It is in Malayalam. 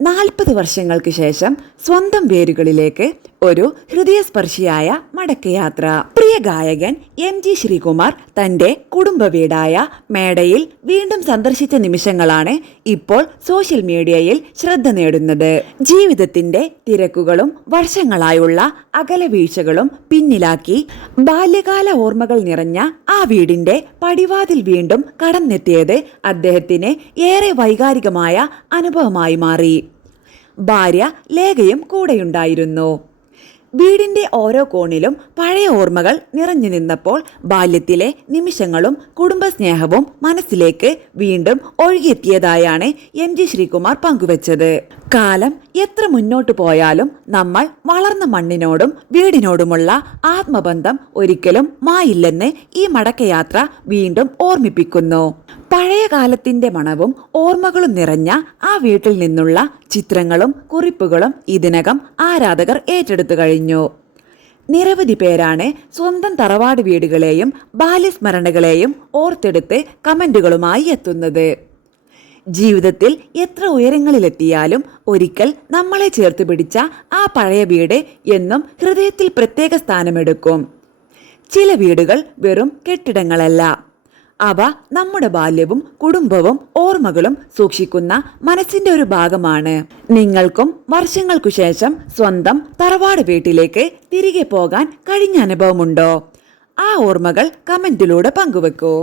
40 വർഷങ്ങൾക്ക് ശേഷം സ്വന്തം വേരുകളിലേക്ക് ഒരു ഹൃദയസ്പർശിയായ മടക്കയാത്ര. പ്രിയ ഗായകൻ MG ശ്രീകുമാർ തന്റെ കുടുംബ വീടായ മേടയിൽ വീണ്ടും സന്ദർശിച്ച നിമിഷങ്ങളാണ് ഇപ്പോൾ സോഷ്യൽ മീഡിയയിൽ ശ്രദ്ധ നേടുന്നത്. ജീവിതത്തിന്റെ തിരക്കുകളും വർഷങ്ങളായുള്ള അകലവീഴ്ചകളും പിന്നിലാക്കി ബാല്യകാല ഓർമ്മകൾ നിറഞ്ഞ ആ വീടിന്റെ പടിവാതിൽ വീണ്ടും കടന്നെത്തിയത് അദ്ദേഹത്തിന് ഏറെ വൈകാരികമായ അനുഭവമായി മാറി. ഭാര്യ ലേഖയും കൂടെയുണ്ടായിരുന്നു. വീടിന്റെ ഓരോ കോണിലും പഴയ ഓർമ്മകൾ നിറഞ്ഞു നിന്നപ്പോൾ ബാല്യത്തിലെ നിമിഷങ്ങളും കുടുംബസ്നേഹവും മനസ്സിലേക്ക് വീണ്ടും ഒഴുകിയെത്തിയതായാണ് MG ശ്രീകുമാർ പങ്കുവച്ചത്. കാലം എത്ര മുന്നോട്ടു പോയാലും നമ്മൾ വളർന്ന മണ്ണിനോടും വീടിനോടുമുള്ള ആത്മബന്ധം ഒരിക്കലും മായില്ലെന്ന് ഈ മടക്കയാത്ര വീണ്ടും ഓർമ്മിപ്പിക്കുന്നു. പഴയ കാലത്തിന്റെ മണവും ഓർമ്മകളും നിറഞ്ഞ ആ വീട്ടിൽ നിന്നുള്ള ചിത്രങ്ങളും കുറിപ്പുകളും ഇതിനകം ആരാധകർ ഏറ്റെടുത്തു കഴിഞ്ഞു. നിരവധി പേരാണ് സ്വന്തം തറവാട് വീടുകളെയും ബാല്യസ്മരണകളെയും ഓർത്തെടുത്ത് കമന്റുകളുമായി എത്തുന്നത്. ജീവിതത്തിൽ എത്ര ഉയരങ്ങളിലെത്തിയാലും ഒരിക്കൽ നമ്മളെ ചേർത്ത് പിടിച്ച ആ പഴയ വീട് എന്നും ഹൃദയത്തിൽ പ്രത്യേക സ്ഥാനമെടുക്കും. ചില വീടുകൾ വെറും കെട്ടിടങ്ങളല്ല, അവ നമ്മുടെ ബാല്യവും കുടുംബവും ഓർമ്മകളും സൂക്ഷിക്കുന്ന മനസ്സിന്റെ ഒരു ഭാഗമാണ്. നിങ്ങൾക്കും വർഷങ്ങൾക്കു ശേഷം സ്വന്തം തറവാട് വീട്ടിലേക്ക് തിരികെ പോകാൻ കഴിഞ്ഞ അനുഭവമുണ്ടോ? ആ ഓർമ്മകൾ കമന്റിലൂടെ പങ്കുവെക്കൂ.